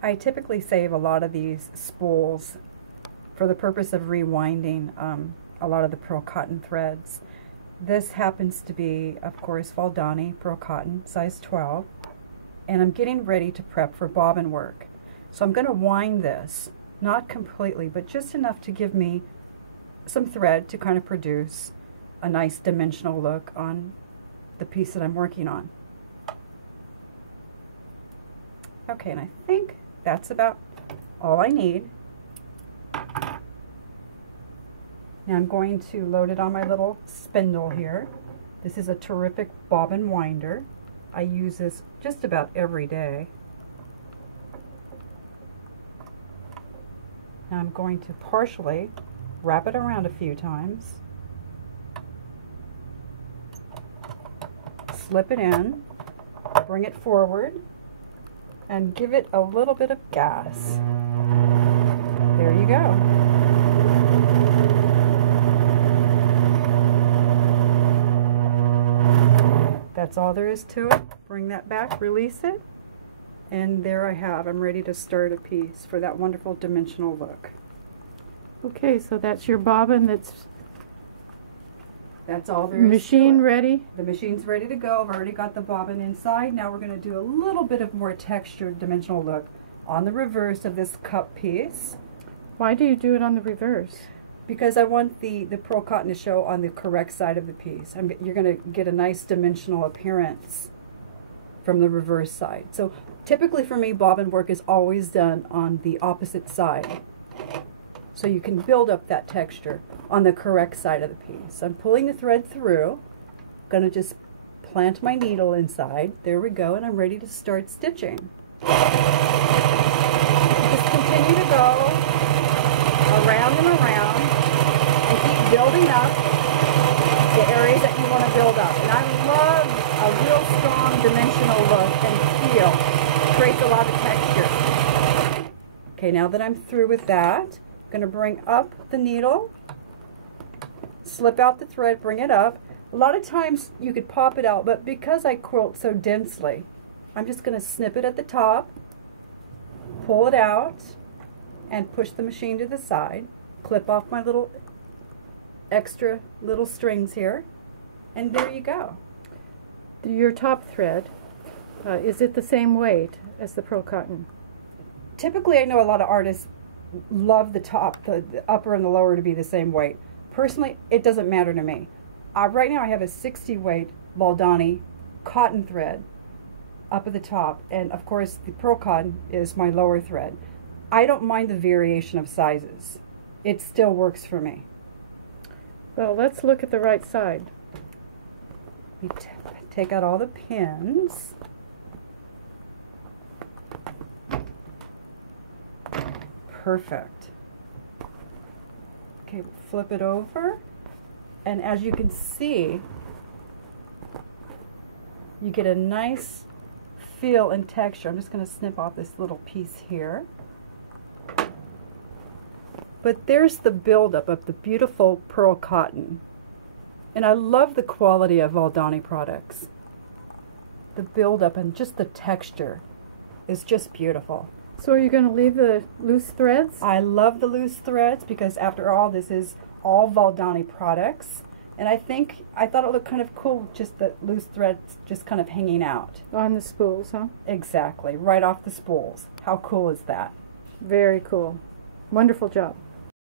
I typically save a lot of these spools for the purpose of rewinding a lot of the pearl cotton threads. This happens to be, of course, Valdani pearl cotton, size 12, and I'm getting ready to prep for bobbin work. So I'm going to wind this, not completely, but just enough to give me some thread to kind of produce a nice dimensional look on the piece that I'm working on. Okay, and I think that's about all I need. Now I'm going to load it on my little spindle here. This is a terrific bobbin winder. I use this just about every day. Now I'm going to partially wrap it around a few times, slip it in, bring it forward, and give it a little bit of gas. There you go. That's all there is to it. Bring that back, release it, and there I have. I'm ready to start a piece for that wonderful dimensional look. Okay, so that's your bobbin That's all there is. Machine ready? The machine's ready to go. I've already got the bobbin inside. Now we're going to do a little bit of more textured dimensional look on the reverse of this cup piece. Why do you do it on the reverse? Because I want the pearl cotton to show on the correct side of the piece. You're going to get a nice dimensional appearance from the reverse side. So typically for me, bobbin work is always done on the opposite side. So you can build up that texture on the correct side of the piece. I'm pulling the thread through. I'm going to just plant my needle inside. There we go, and I'm ready to start stitching. Just continue to go around and around and keep building up the areas that you want to build up. And I love a real strong dimensional look and feel. It creates a lot of texture. Okay, now that I'm through with that, I'm going to bring up the needle, slip out the thread, bring it up. A lot of times you could pop it out, but because I quilt so densely, I'm just going to snip it at the top, pull it out, and push the machine to the side, clip off my little extra little strings here, and there you go. Your top thread, is it the same weight as the pearl cotton? Typically, I know a lot of artists love the top, the upper and the lower to be the same weight. Personally, it doesn't matter to me. Right now I have a 60 weight Valdani cotton thread up at the top, and of course the pearl cotton is my lower thread. I don't mind the variation of sizes. It still works for me. Well, let's look at the right side. We take out all the pins. Perfect. Okay, we'll flip it over, and as you can see, you get a nice feel and texture. I'm just going to snip off this little piece here. But there's the buildup of the beautiful pearl cotton. And I love the quality of Valdani products. The buildup and just the texture is just beautiful. So are you going to leave the loose threads? I love the loose threads because after all, this is all Valdani products. And I thought it looked kind of cool, just the loose threads just kind of hanging out. On the spools, huh? Exactly, right off the spools. How cool is that? Very cool. Wonderful job.